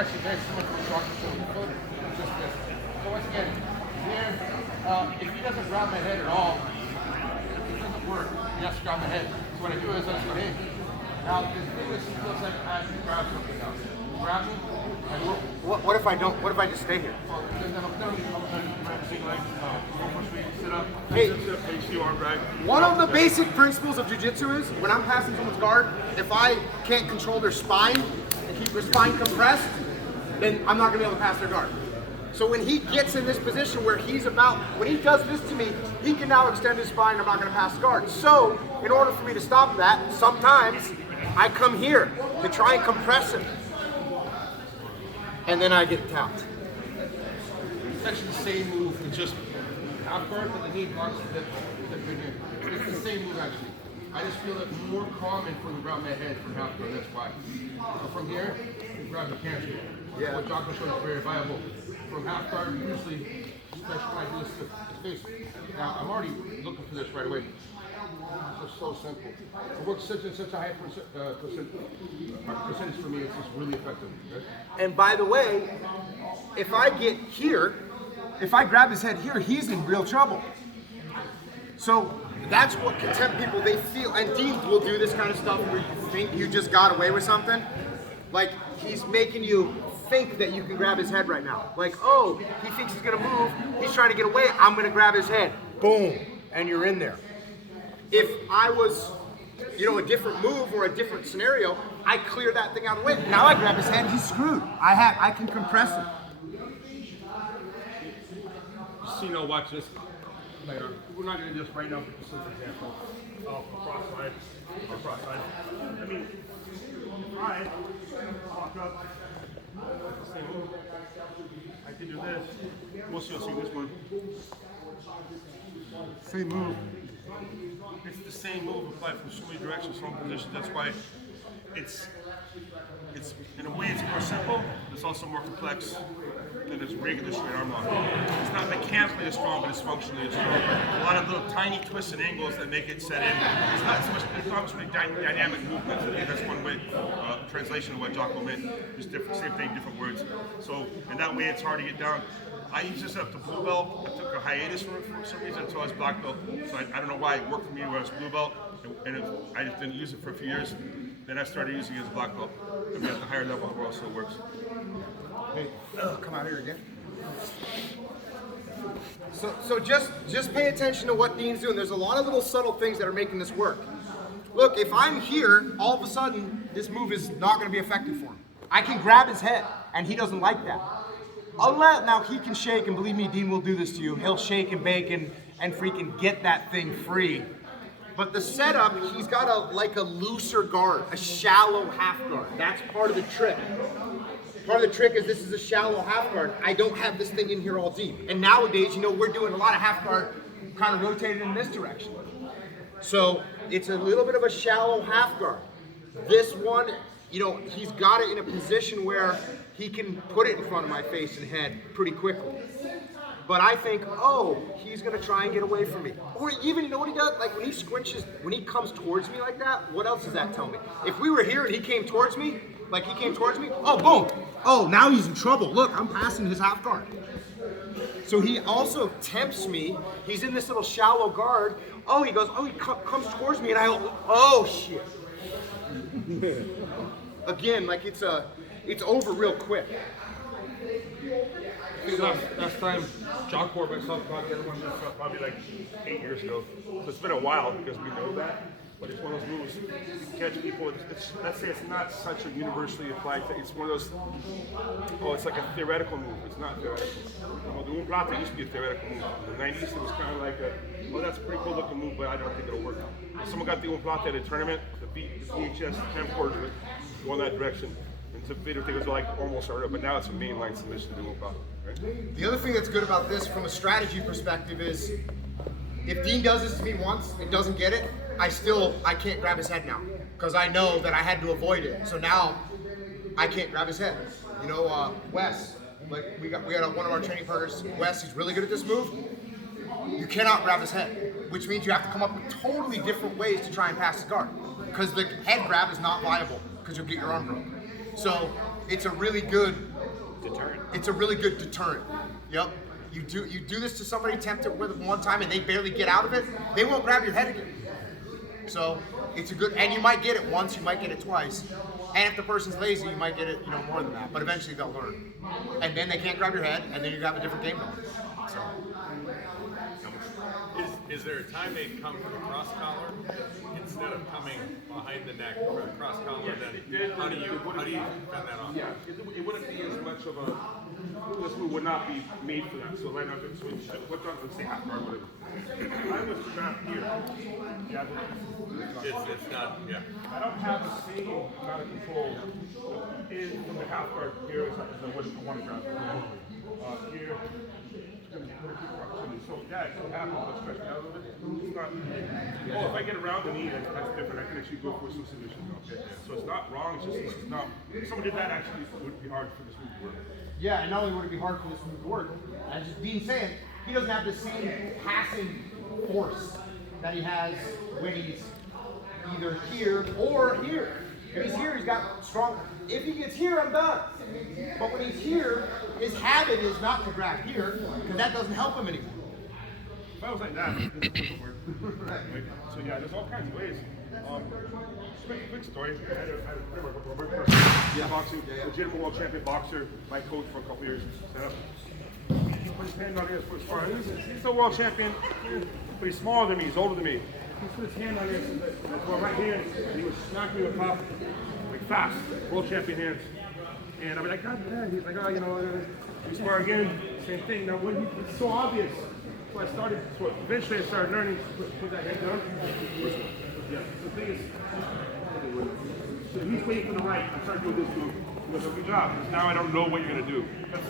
Actually very similar to what Jocko showed the photo, just this. So once again, here, if he doesn't grab my head at all, it doesn't work. He has to grab my head. So what I do is I just go, hey. Now, the thing is, it feels like I can grab something now. Grab me, and What if I don't? What if I just stay here? well, then I'm practicing like, sit up, Hey. face you arm drag. One of the basic principles of jiu-jitsu is when I'm passing someone's guard, if I can't control their spine and keep their spine compressed, then I'm not gonna be able to pass their guard. So when he gets in this position where when he does this to me, he can now extend his spine, I'm not gonna pass the guard. So in order for me to stop that, sometimes I come here to try and compress him. And then I get tapped. It's actually the same move, it's just half guard, but the knee blocks the hip right here. It's the same move actually. I just feel it more common from around my head from half guard, that's why. So from here, you grab the cancer. Yeah. What Jocko showed is very viable. From half guard, usually, especially when I do this to the face. Now, I'm already looking for this right away. It's so simple. It works such a high percentage for me, it's just really effective. Right? And by the way, if I get here, if I grab his head here, he's in real trouble. So that's what contempt people, they feel, and Dean will do this kind of stuff where you think you just got away with something. Like, he's making you think that you can grab his head right now. Like, oh, he thinks he's gonna move, he's trying to get away, I'm gonna grab his head. Boom, and you're in there. If I was, a different move or a different scenario, I clear that thing out of the way. Now I grab his head, he's screwed. I can compress him. Watch this later. We're not going to just right now for this example of cross side or cross side. I mean, if I walk up, same move, I can do this. We'll see this one. Same move. It's the same move applied from so many directions, so many positions. That's why it's in a way it's more simple. It's also more complex than this regular straight arm lock. It's not mechanically as strong, but it's functionally as strong. A lot of little tiny twists and angles that make it set in. It's not so much. It's not so many dynamic movements. I think that's one way translation of what Jocko meant. Just different, same thing, different words. So in that way, it's hard to get down. I used this up to blue belt. I took a hiatus for some reason until I was black belt. So I don't know why it worked for me when I was blue belt, and I just didn't use it for a few years. Then I started using it as black belt. I mean, at the higher level of the world, so it works. Hey, come out here again. So just pay attention to what Dean's doing. There's a lot of little subtle things that are making this work. Look, if I'm here, all of a sudden, this move is not going to be effective for him. I can grab his head, and he doesn't like that. Now he can shake, and believe me, Dean will do this to you. He'll shake and bake and freaking get that thing free. But the setup, he's got a looser guard, a shallow half guard. That's part of the trick. Part of the trick is this is a shallow half guard. I don't have this thing in here all deep. And nowadays, we're doing a lot of half guard kind of rotated in this direction. So it's a little bit of a shallow half guard. This one, he's got it in a position where he can put it in front of my face and head pretty quickly. But I think, he's gonna try and get away from me. Or even, what he does? Like when he squinches, when he comes towards me like that, what else does that tell me? If we were here and he came towards me, oh, boom. Oh, now he's in trouble. Look, I'm passing his half guard. So he also tempts me. He's in this little shallow guard. Oh, he goes, he comes towards me and I go, oh, shit. Again, like it's over real quick. Last time Jocko or myself got the other one probably like 8 years ago. So it's been a while because we know that. But it's one of those moves you can catch people. Let's say it's not such a universally applied thing. It's one of those, it's like a theoretical move. It's not theoretical. The umplata used to be a theoretical move. In the 90s, it was kind of like that's a pretty cool looking move, but I don't think it'll work. If someone got the umplata at a tournament, the VHS camcorders would go in that direction. And the video thing was like almost heard of, but now it's a mainline submission to umplata. Right? The other thing that's good about this from a strategy perspective is if Dean does this to me once and doesn't get it, I can't grab his head now because I know that I had to avoid it. So now I can't grab his head. Wes, like we had one of our training partners, Wes, he's really good at this move. You cannot grab his head, which means you have to come up with totally different ways to try and pass his guard because the head grab is not viable because you'll get your arm broken. So it's a really good Deterrent. It's a really good deterrent. Yep. You do this to somebody, tempt it with them one time, and they barely get out of it, they won't grab your head again. So it's a good, and you might get it once, you might get it twice, and if the person's lazy, you might get it, more than that. But eventually they'll learn, and then they can't grab your head, and then you have a different game going. So. Is there a time they come for the cross collar instead of coming behind the neck for the cross collar? Then how do you fend that off? Yeah, it wouldn't be as much of a. This move would not be made for that. So right now, what's on? Let's say half guard, whatever. I was not here. Yeah, It's not. Yeah. I don't have the same amount of control in from the half guard here as I would if I want to grab here. So yeah, it can happen, but stretch me out a little bit. It's not. Oh, if I get around the knee, that's different. I can actually go for some submission. Okay. So it's not wrong. It's just not. If someone did that, actually, it would be hard for this move to work. Yeah, and not only would it be hard for this move to work, as Dean's saying, he doesn't have the same passing force that he has when he's either here or here. If he's here, he's got strong. If he gets here, I'm done. But when he's here, his habit is not to grab here, because that doesn't help him anymore. If I was like that, this wouldn't work. Right? So yeah, there's all kinds of ways. Quick story. I had a boxing, legitimate world champion boxer, my coach for a couple years. Set up. He put his hand on here for his far. He's a world champion, but he's smaller than me. He's older than me. He put his hand on here, for my hand, and he would smack me with top, like fast, world champion hands. And I'd be like, God damn. He's like, we spar again, same thing. Now, when it's so obvious. So eventually I started learning to put that head down. Yeah, the thing is, so he's waiting for the right. I started doing this to him. He goes, good job. Because now I don't know what you're going to do. That's